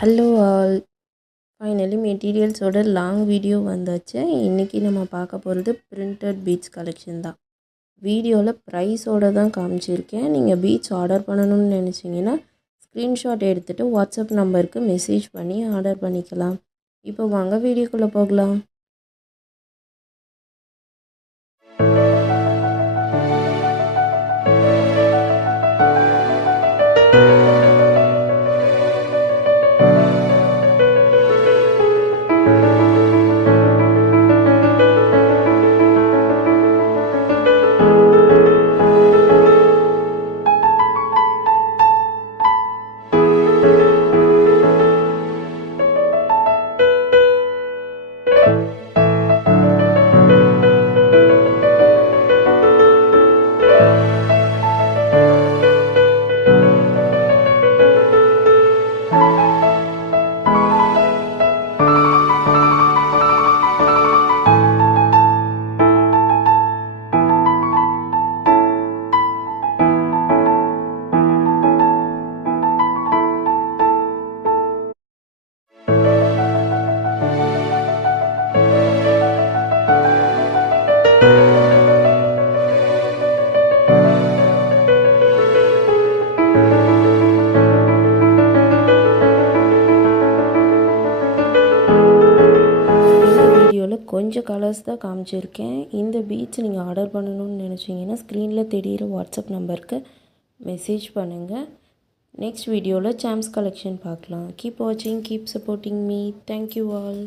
Hello all. Finally மெட்டீரியல்ஸோட long video வந்தாச்சு. இன்றைக்கி நம்ம பார்க்க போகிறது பிரிண்டட் பீட்ஸ் கலெக்ஷன் தான். வீடியோவில் ப்ரைஸோடு தான் காமிச்சிருக்கேன். நீங்கள் பீட்ஸ் ஆர்டர் பண்ணணும்னு நினச்சிங்கன்னா ஸ்க்ரீன்ஷாட் எடுத்துகிட்டு வாட்ஸ்அப் நம்பருக்கு மெசேஜ் பண்ணி ஆர்டர் பண்ணிக்கலாம். இப்போ வாங்க வீடியோக்குள்ளே போகலாம். கொஞ்சம் கலர்ஸ் தான் காமிச்சிருக்கேன். இந்த பீட்ஸ் நீங்கள் ஆர்டர் பண்ணணும்னு நினச்சிங்கன்னா ஸ்க்ரீனில் தெரிகிற வாட்ஸ்அப் நம்பருக்கு மெசேஜ் பண்ணுங்கள். நெக்ஸ்ட் வீடியோவில் சாம்ஸ் கலெக்ஷன் பார்க்கலாம். கீப் வாட்சிங், keep supporting me. Thank you all.